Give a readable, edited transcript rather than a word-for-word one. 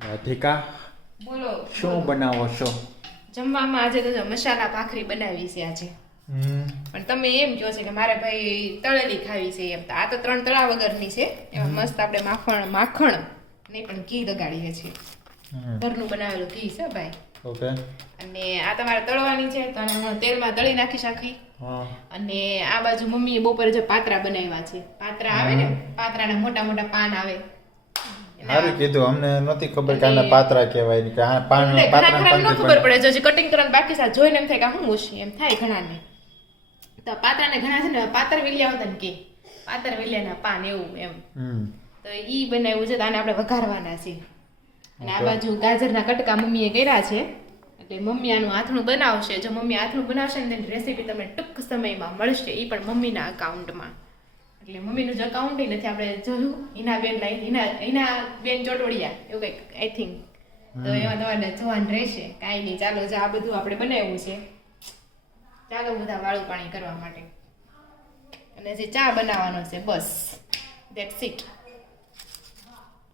રાધિકા બોલો શું બનાવો છો? જમવામાં આજે તો મસાલા ભાખરી બનાવી છે આજે. પણ તમે એમ કહો છો કે મારે ભાઈ તળેલી ખાવી છે એમ. તો આ તો 3 તળા વગરની છે. એમાં મસ્ત આપણે માખણ નહીં પણ ઘી લગાડીએ છીએ. ઘરનું બનાવેલું ઘી છે ભાઈ. ઓકે. અને આ તમારે તળવાની છે તો હું તેલમાં તળી નાખીશ આખી. અને આ બાજુ મમ્મીએ બપોરે જે પાત્રા બનાવ્યા છે. પાત્રા આવે ને, પાત્રાના મોટા મોટા પાન આવે. સારું કીધું, અમને નહોતી ખબર કે આને પાત્રા કહેવાય કે આ પાન પાત્રા ન ખબર પડે. જો કટિંગ કરવાનું બાકી છે જોઈને એમ થાય કે હું ઓછી એમ થાય ઘણાને. તો પાત્રાને ઘણા છે ને પાત્ર વિલિયા હોતા ને કે પાત્ર વિલિયાના પાન એવું એમ. તો ઈ બનાવ્યું છે તો આને આપણે વઘારવાના છે. અને આ બાજુ ગાજરના કટકા મમ્મીએ કર્યા છે. એટલે મમ્મી આનું આથણું બનાવશે. જો મમ્મી આથણું બનાવશે ને તેની રેસીપી તમને ટૂંક સમયમાં મળશે. એ પણ મમ્મીના અકાઉન્ટમાં. એટલે મમ્મીનું જ અકાઉન્ટ નથી આપણે જોયું. હિના બેન ચોટોડિયા એવું કંઈક આઈ થિંક. તો એમાં તમારે જોવાનું રહેશે. કાંઈ નહીં, ચાલો જો આ બધું આપણે બનાવ્યું છે. ચાલો બધા વાળું પાણી કરવા માટે. અને જે ચા બનાવવાનો છે બસ. That's it.